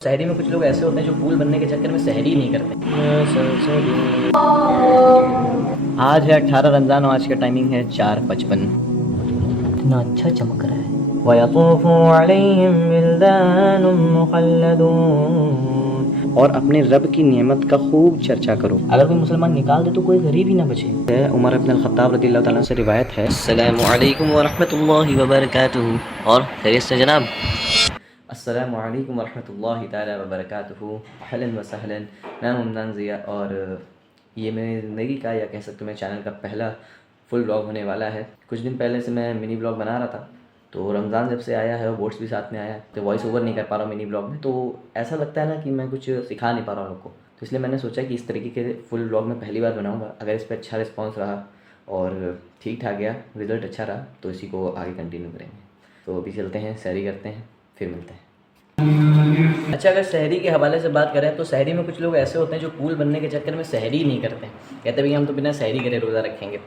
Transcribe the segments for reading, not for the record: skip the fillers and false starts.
शहरी में कुछ लोग ऐसे होते हैं जो कूल बनने के चक्कर में सहरी नहीं करते। आज है 18 रमज़ान और आज का टाइमिंग है 4:55। इतना अच्छा चमक रहा है। वयतूफु अलैहिम विल्दानुम मुखल्लदून। और अपने रब की नेमत का खूब चर्चा करो। अगर कोई मुसलमान निकाल दे तो कोई गरीब ही ना बचे। उमर इब्न अल-खत्ताब रज़ियल्लाहु ताला से रिवायत है। अस्सलामु अलैकुम व रहमतुल्लाहि व बरकातुहू। और खैरियत से जनाब? अस्सलामु अलैकुम व रहमतुल्लाहि ताला व बरकातुहू। अहलन व सहलन। मैं मुमतान ज़िया और ये मेरी ज़िंदगी का या कह सकते हो मेरे चैनल का पहला फुल व्लॉग होने वाला है। कुछ दिन पहले से मैं मिनी व्लॉग बना रहा था, तो रमज़ान जब से आया है और बोर्ड्स भी साथ में आया है तो वॉइस ओवर नहीं कर पा रहा हूँ मिनी ब्लॉग में, तो ऐसा लगता है ना कि मैं कुछ सिखा नहीं पा रहा हूँ लोग को। तो इसलिए मैंने सोचा कि इस तरीके के फुल व्लॉग मैं पहली बार बनाऊँगा। अगर इस पर अच्छा रिस्पॉन्स रहा और ठीक ठाक गया, रिज़ल्ट अच्छा रहा तो इसी को आगे कंटिन्यू करेंगे। तो अभी चलते हैं, सहरी करते हैं, फिर मिलते हैं। अच्छा, अगर सहरी के हवाले से बात करें तो सहरी में कुछ लोग ऐसे होते हैं जो कूल बनने के चक्कर में सहरी नहीं करते हैं। कहते भैया हम तो बिना सहरी करे रोज़ा रखेंगे।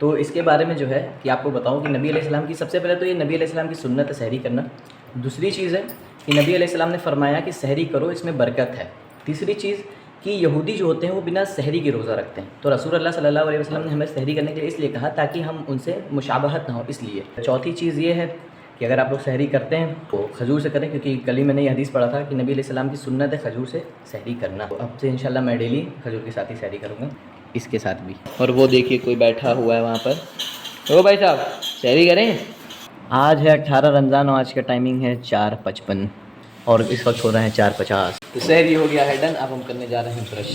तो इसके बारे में जो है कि आपको बताऊं कि नबी अलैहिस्सलाम की, सबसे पहले तो ये नबी अलैहिस्सलाम की सुन्नत है सहरी करना। दूसरी चीज़ है कि नबी अलैहिस्सलाम ने फरमाया कि सहरी करो, इसमें बरकत है। तीसरी चीज़ कि यहूदी जो होते हैं वो बिना सहरी के रोज़ा रखते हैं, तो रसूल अल्लाह सल्लल्लाहु अलैहि वसल्लम ने हमें सहरी करने के लिए इसलिए कहा ताकि हम उनसे मुशाबहत ना हो, इसलिए। चौथी चीज़ ये है कि अगर आप लोग सहरी करते हैं तो खजूर से करें, क्योंकि कल ही मैंने ये हदीस पढ़ा था कि नबी अलैहिस्सलाम की सुन्नत है खजूर से सहरी करना। तो अब से इंशाल्लाह मैं डेली खजूर के साथ ही सहरी करूँगा, इसके साथ भी। और वो देखिए कोई बैठा हुआ है वहाँ पर। ओ भाई साहब, सहरी करें। आज है 18 रमज़ान और आज का टाइमिंग है 4:55 और इस वक्त हो रहा है 4:50। तो सहरी हो गया है डन। अब हम करने जा रहे हैं ब्रश।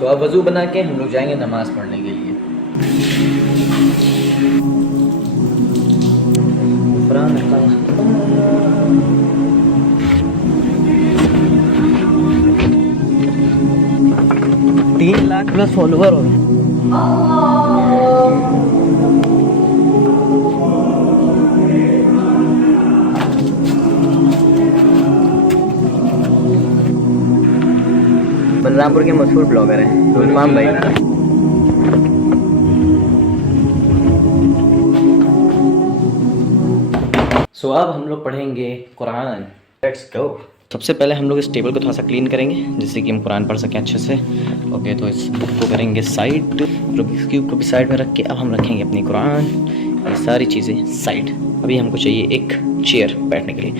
तो अब वज़ू बना के हम लोग जाएंगे नमाज़ पढ़ने के लिए। कुरान 3 लाख प्लस फॉलोवर हो गए। बलरामपुर के मशहूर ब्लॉगर हैं सुल्तान भाई। सो अब हम लोग पढ़ेंगे कुरान। Let's go. सबसे पहले हम लोग इस टेबल को थोड़ा सा क्लीन करेंगे जिससे कि हम कुरान पढ़ सकें अच्छे से। ओके, तो इस बुक को करेंगे साइड, रूबिक्स क्यूब को भी साइड में रख के अब हम रखेंगे अपनी कुरान, ये सारी चीज़ें साइड। अभी हमको चाहिए एक चेयर बैठने के लिए।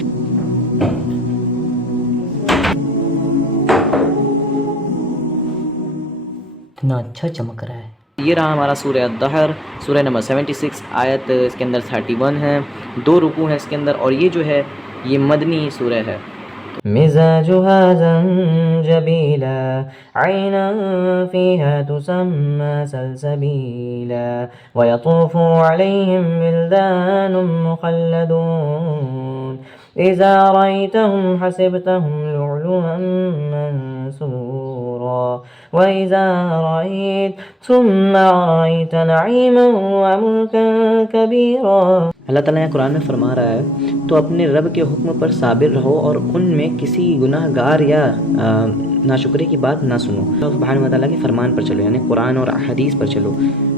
इतना अच्छा चमक रहा है। ये रहा हमारा सूरह अद-दहर, सूरह नंबर 76, आयत इसके अंदर 31 है, 2 रुकू हैं इसके अंदर। और ये जो है ये मदनी सूरह है। मिज़ाजुहा ज़ंजबीला ऐनन फ़ीहा तुसम्मा सलसबीला वयतूफ़ु अलैहिम विल्दानुम मुख़ल्लदून इज़ा रअयतहुम हसिबतहुम लुअलुअन मंसूरा वइज़ा रअयत सुम्मा रअयत नईमन व मुल्कन कबीरा। अल्लाह ताला यहाँ कुरान में फरमा रहा है तो अपने रब के हुक्म पर साबिर रहो और उनमें किसी गुनाहगार या नाशुक्री की बात ना सुनो। तो सुब्हान व तआला के फरमान पर चलो, यानी कुरान और हदीस पर चलो।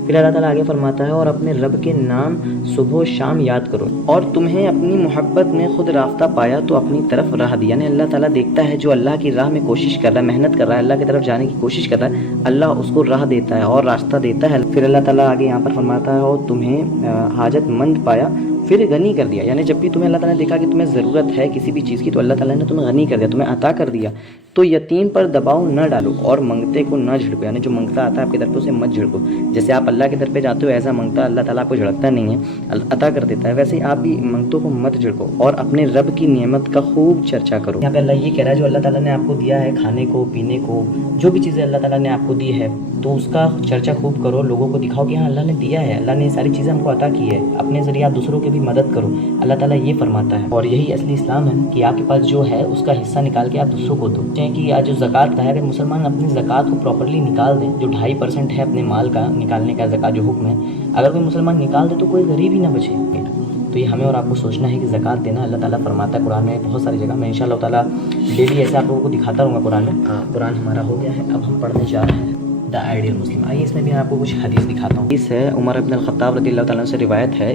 फिर अल्लाह ताला आगे फरमाता है और अपने रब के नाम सुबह शाम याद करो और तुम्हें अपनी मोहब्बत में खुद रास्ता पाया तो अपनी तरफ राह दिया। यानी अल्लाह ताला देखता है जो अल्लाह की राह में कोशिश कर रहा है, मेहनत कर रहा है, अल्लाह की तरफ जाने की कोशिश कर रहा है, अल्लाह उसको राह देता है और रास्ता देता है। फिर अल्लाह ताला आगे यहाँ पर फरमाता है और तुम्हें हाजतमंद पाया फिर गनी कर दिया। यानी जब भी तुम्हें अल्लाह ताला ने देखा कि तुम्हें ज़रूरत है किसी भी चीज़ की तो अल्लाह ताला ने तुम्हें गनी कर दिया, तुम्हें अता कर दिया। तो यतीम पर दबाव न डालो और मंगते को न झिड़को। यानी जो मंगता आता है आपकी तरफ उसे मत झिड़को। जैसे आप अल्लाह की तरफ पे जाते हो ऐसा मंगता अल्लाह ताला आपको झिड़कता नहीं है, अता कर देता है, वैसे ही आप भी मंगतों को मत झिड़को और अपने रब की नेमत का खूब चर्चा करो। यहाँ पे अल्लाह ये कह रहा है जो अल्लाह ताला ने आपको दिया है खाने को, पीने को, जो भी चीज़ें अल्लाह ताला ने आपको दी है तो उसका चर्चा खूब करो, लोगों को दिखाओ कि हाँ अल्लाह ने दिया है, अल्लाह ने ये सारी चीज़ें हमको अता की है। अपने ज़रिए आप दूसरों की भी मदद करो, अल्लाह ताला ये फरमाता है। और यही असली इस्लाम है कि आपके पास जो है उसका हिस्सा निकाल के आप दूसरों को दो। चाहे कि आज जो ज़कात का है, अगर मुसलमान अपनी ज़कात को प्रॉपर्ली निकाल दें, जो 2.5% है अपने माल का निकालने का ज़कात जो हुक्म है, अगर कोई मुसलमान निकाल दे तो कोई गरीब ही ना बचे। तो ये हमें और आपको सोचना है कि ज़कात देना अल्लाह ताला फरमाता है कुरान में बहुत सारी जगह। मैं इंशाअल्लाह ताला डेली ऐसे आप लोगों को दिखाता रहूँगा कुरान में। कुरान हमारा हो गया है, अब हम पढ़ने जा रहे हैं। द आइडियल मुस्लिम। आइए इसमें भी मैं आपको कुछ हदीस दिखाता हूँ। इस है उमर इब्न अल-खत्ताब रज़ियल्लाहु ताला से रिवायत है।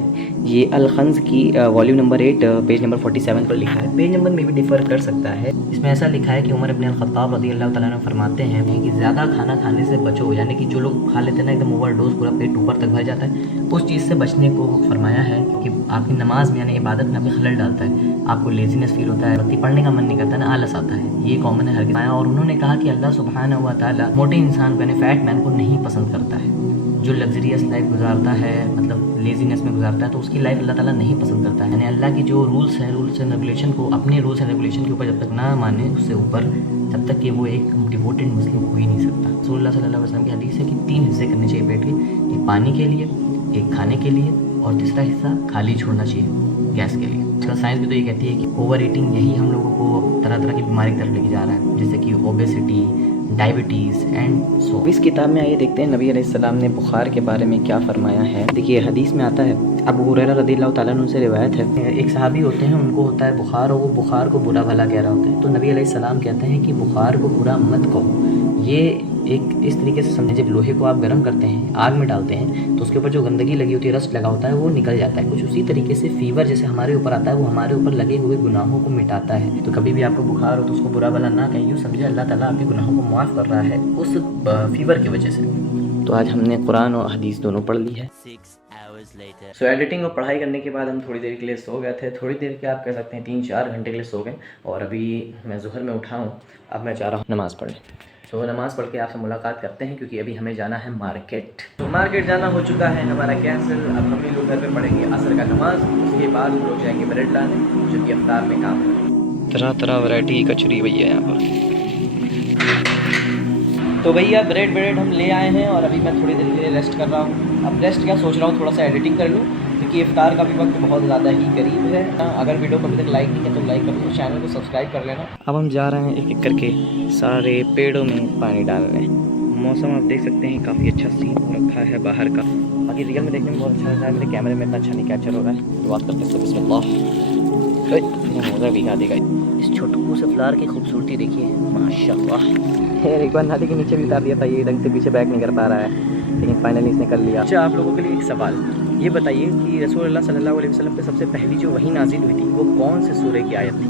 ये अल-खंज़ की वॉल्यूम नंबर 8 पेज नंबर 47 पर लिखा है। पेज नंबर में भी डिफ़र कर सकता है। इसमें ऐसा लिखा है कि उमर इब्न अल-खत्ताब रज़ियल्लाहु ताला अन्हु फरमाते हैं कि ज़्यादा खाना खाने से बचो, यानी कि जो लोग खा लेते हैं ना एकदम ओवरडोज, पूरा पेट ऊपर तक भर जाता है, उस चीज़ से बचने को फरमाया है कि आपकी नमाज में यानी इबादत में आपके खलल डालता है, आपको लेजीनेस फील होता है, बत्ती पढ़ने का मन नहीं करता ना, आलस आता है। ये कॉमन है हर किसी। और उन्होंने कहा कि अल्लाह सुब्हानहू व तआला मोटे इंसान को यानी फैट मैन को नहीं पसंद करता है। जो लग्जरियस लाइफ गुजारता है, मतलब लेजीनेस में गुजारता है, तो उसकी लाइफ अल्लाह ताला नहीं पसंद करता है। यानी अल्लाह की जो रूल्स एंड रेगुलेशन को, अपने रूल्स एंड रेगुलेशन के ऊपर जब तक ना माने, उससे ऊपर तब तक कि वो एक डिवोटेड मुस्लिम हो ही नहीं सकता। रसूलुल्लाह सल्लल्लाहु अलैहि वसल्लम की हदीस है कि 3 हिस्से करने चाहिए पेट के, एक पानी के लिए, एक खाने के लिए, और तीसरा हिस्सा खाली छोड़ना चाहिए गैस के लिए। आजकल साइंस भी तो ये कहती है कि ओवर ईटिंग यही हम लोगों को तरह तरह की बीमारी की तरफ लेके जा रहा है, जैसे कि ओबेसिटी, डायबिटीज़ एंड सो। इस किताब में आइए देखते हैं नबी अलैहिस्सलाम ने बुखार के बारे में क्या फरमाया है। देखिए हदीस में आता है, अबू हुरैरा रज़ियल्लाहु ताला अन्हु से रिवायत है, एक सहाबी होते हैं, उनको होता है बुखार, और वो बुखार को बुरा भला कह रहा होता है। तो नबी अलैहिस्सलाम कहते हैं कि बुखार को बुरा मत कहो। ये एक इस तरीके से समझे, जब लोहे को आप गर्म करते हैं, आग में डालते हैं, तो उसके ऊपर जो गंदगी लगी होती है, रस्ट लगा होता है, वो निकल जाता है। कुछ उसी तरीके से फीवर जैसे हमारे ऊपर आता है, वो हमारे ऊपर लगे हुए गुनाहों को मिटाता है। तो कभी भी आपको बुखार हो तो उसको बुरा भला ना कहिए, समझे अल्लाह ताला आपके गुनाहों को माफ़ कर रहा है उस फीवर की वजह से। तो आज हमने कुरान और हदीस दोनों पढ़ ली है। सो एडिटिंग और पढ़ाई करने के बाद हम थोड़ी देर के लिए सो गए थे। थोड़ी देर के आप कह सकते हैं 3-4 घंटे के लिए सो गए। और अभी मैं ज़ुहर में उठा हूँ, अब मैं जा रहा हूँ नमाज़ पढ़ने। तो नमाज़ पढ़ के आपसे मुलाकात करते हैं, क्योंकि अभी हमें जाना है मार्केट। तो मार्केट जाना हो चुका है हमारा कैंसिल। अब हम भी लोग घर पे पढ़ेंगे असर का नमाज, उसके बाद हम लोग जाएंगे ब्रेड लाने, जो कि अफ्तार में काम है। तरह तरह वैरायटी की कचौरी भैया यहाँ पर। तो भैया ब्रेड हम ले आए हैं, और अभी मैं थोड़ी देर के लिए रेस्ट कर रहा हूँ। अब रेस्ट क्या सोच रहा हूँ, थोड़ा सा एडिटिंग कर लूँ, क्योंकि इफ्तार का भी वक्त बहुत ज़्यादा ही करीब है। अगर वीडियो को अभी तक लाइक नहीं किया तो लाइक कर लो, चैनल को सब्सक्राइब कर लेना। अब हम जा रहे हैं एक एक करके सारे पेड़ों में पानी डालने। मौसम आप देख सकते हैं, काफ़ी अच्छा सीन रखा है बाहर का। बाकी रियल में देखने में बहुत अच्छा लग रहा है, मेरे कैमरे में इतना अच्छा नहीं कैप्चर हो रहा है। तो बात करते हैं बिस्मिल्लाह। मौजा भी देगा। इस छोटू से फ्लावर की खूबसूरती देखिए, माशाल्लाह। एक बार नाली के नीचे भी उतार दिया था, ये ढंग से पीछे बैक नहीं कर पा रहा है, लेकिन फाइनली इसने कर लिया। अच्छा, आप लोगों के लिए एक सवाल, ये बताइए कि रसूलुल्लाह सल्लल्लाहु अलैहि वसल्लम पे सबसे पहली जो वही नाजिल हुई थी, वो कौन से सूरह की आयत थी?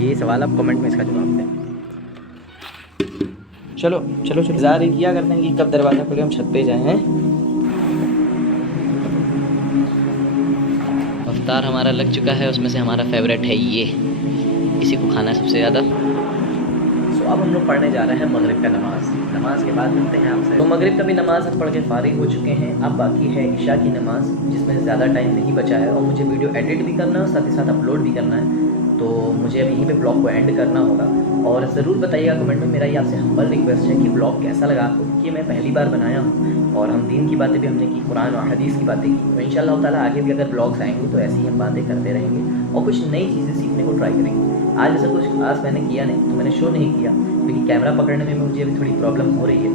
ये सवाल आप कमेंट में इसका जवाब दें। चलो इंतज़ार ही किया करते हैं कि कब दरवाज़ा खुले, हम छत पे जाए हैं। अफ्तार हमारा लग चुका है, उसमें से हमारा फेवरेट है ये, इसी को खाना है सबसे ज़्यादा। अब हम लोग पढ़ने जा रहे हैं मगरिब का नमाज के बाद मिलते हैं आपसे। तो मगरिब का भी नमाज हम पढ़ के फारिग हो चुके हैं। अब बाकी है इशा की नमाज, जिसमें ज़्यादा टाइम नहीं बचा है, और मुझे वीडियो एडिट भी करना है और साथ ही साथ अपलोड भी करना है। तो मुझे अब यहीं पे ब्लॉग को एंड करना होगा। और ज़रूर बताइएगा कमेंट में, मेरा ये आपसे हम्बल रिक्वेस्ट है कि ब्लॉग कैसा लगा आपको, क्योंकि मैं पहली बार बनाया हूँ, और हम दीन की बातें भी हमने की, कुरान और हदीस की बातें की। तो इंशाअल्लाह ताला आगे भी अगर ब्लॉग्स आएंगे तो ऐसी ही हम बातें करते रहेंगे और कुछ नई चीज़ें सीखने को ट्राई करेंगे। आज ऐसा कुछ खास मैंने किया नहीं, तो मैंने शो नहीं किया, क्योंकि कैमरा पकड़ने में मुझे अभी थोड़ी प्रॉब्लम हो रही है।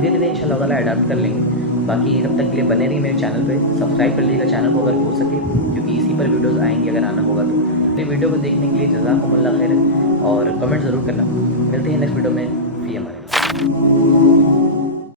धीरे धीरे इंशाअल्लाह ताला अडाप्ट कर लेंगे। बाकी तब तक के लिए बने रहिए मेरे चैनल पे, सब्सक्राइब कर लीजिएगा चैनल को अगर हो सके, क्योंकि इसी पर वीडियोस आएंगी अगर आना होगा तो। वीडियो को देखने के लिए जज़ाकुमुल्लाह खैर, और कमेंट ज़रूर करना। मिलते हैं नेक्स्ट वीडियो में, फ़ी अमान अल्लाह।